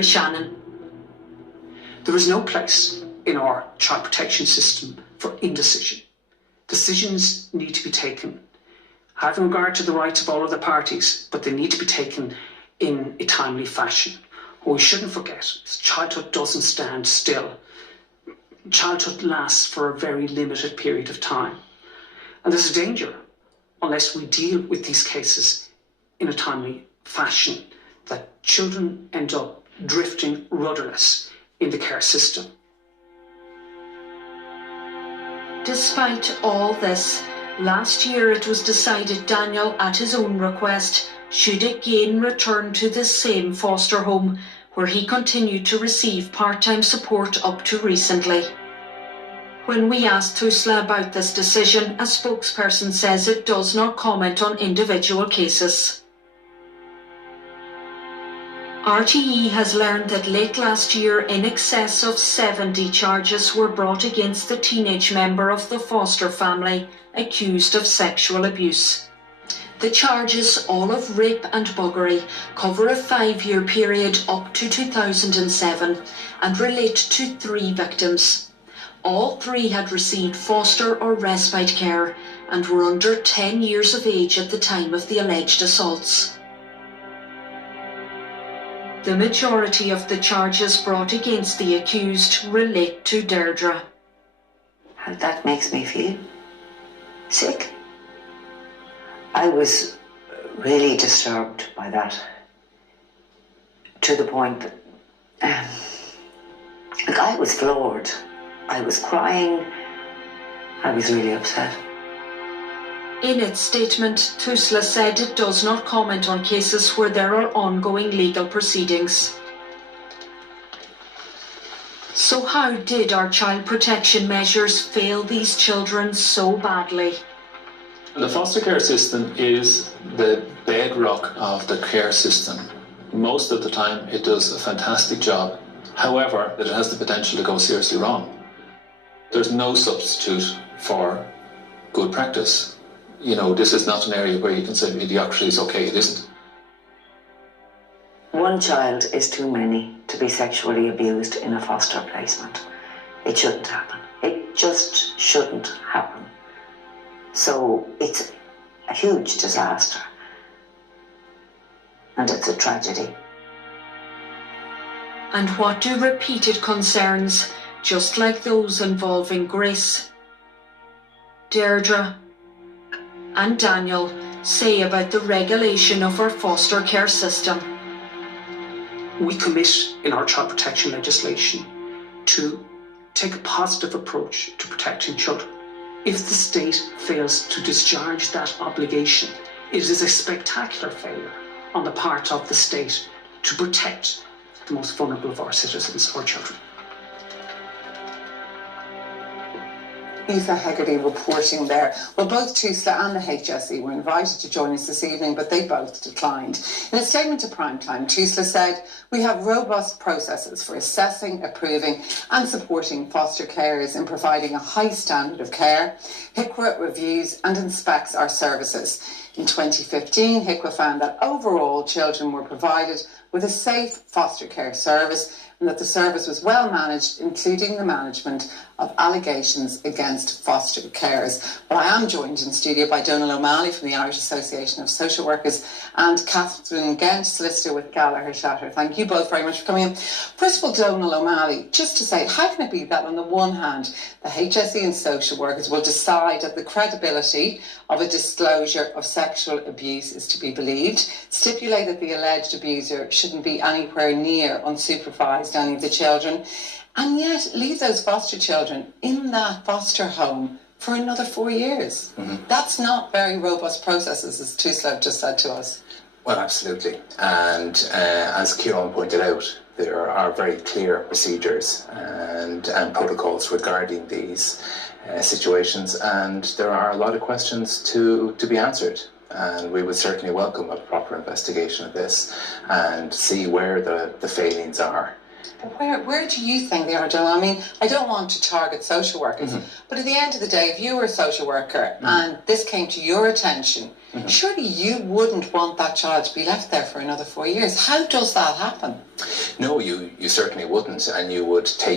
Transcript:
Shannon. There is no place in our child protection system for indecision. Decisions need to be taken, having regard to the rights of all of the parties, but they need to be taken in a timely fashion. What we shouldn't forget is childhood doesn't stand still. Childhood lasts for a very limited period of time. And there's a danger, unless we deal with these cases in a timely fashion, that children end up drifting rudderless in the care system. Despite all this, last year it was decided Daniel, at his own request, should again return to the same foster home where he continued to receive part-time support up to recently. When we asked Tusla about this decision, a spokesperson says it does not comment on individual cases. RTE has learned that late last year in excess of 70 charges were brought against the teenage member of the foster family accused of sexual abuse. The charges, all of rape and buggery, cover a 5-year period up to 2007 and relate to 3 victims. All 3 had received foster or respite care and were under 10 years of age at the time of the alleged assaults. The majority of the charges brought against the accused relate to Deirdre. And that makes me feel sick. I was really disturbed by that, to the point that I was floored. I was crying. I was really upset. In its statement, Tusla said it does not comment on cases where there are ongoing legal proceedings. So how did our child protection measures fail these children so badly? The foster care system is the bedrock of the care system. Most of the time it does a fantastic job. However, it has the potential to go seriously wrong. There's no substitute for good practice. You know, this is not an area where you can say mediocrity is okay. It isn't. One child is too many to be sexually abused in a foster placement. It shouldn't happen. It just shouldn't happen. So it's a huge disaster. And it's a tragedy. And what do repeated concerns, just like those involving Grace, Deirdre, and Daniel, say about the regulation of our foster care system? We commit in our child protection legislation to take a positive approach to protecting children. If the state fails to discharge that obligation, it is a spectacular failure on the part of the state to protect the most vulnerable of our citizens, our children. Aoife Hegarty reporting there. Well, both Tusla and the HSE were invited to join us this evening, but they both declined. In a statement to Primetime, Tusla said, "We have robust processes for assessing, approving and supporting foster carers in providing a high standard of care. HICWA reviews and inspects our services. In 2015, HICWA found that overall children were provided with a safe foster care service and that the service was well managed, including the management of allegations against foster carers." Well, I am joined in studio by Donal O'Malley from the Irish Association of Social Workers and Catherine Gent, solicitor with Gallagher Shatter. Thank you both very much for coming in. First of all, Donal O'Malley, just to say, how can it be that on the one hand, the HSE and social workers will decide that the credibility of a disclosure of sexual abuse is to be believed, stipulate that the alleged abuser shouldn't be anywhere near unsupervised any of the children, and yet leave those foster children in that foster home for another 4 years? That's not very robust processes, as Tusla just said to us. Well, absolutely. And as Ciarán pointed out, there are very clear procedures and protocols regarding these situations, and there are a lot of questions to be answered. And we would certainly welcome a proper investigation of this and see where the failings are. Where do you think they are, Joe? I mean, I don't want to target social workers, but at the end of the day, if you were a social worker and this came to your attention, surely you wouldn't want that child to be left there for another 4 years. How does that happen? No, you certainly wouldn't, and you would take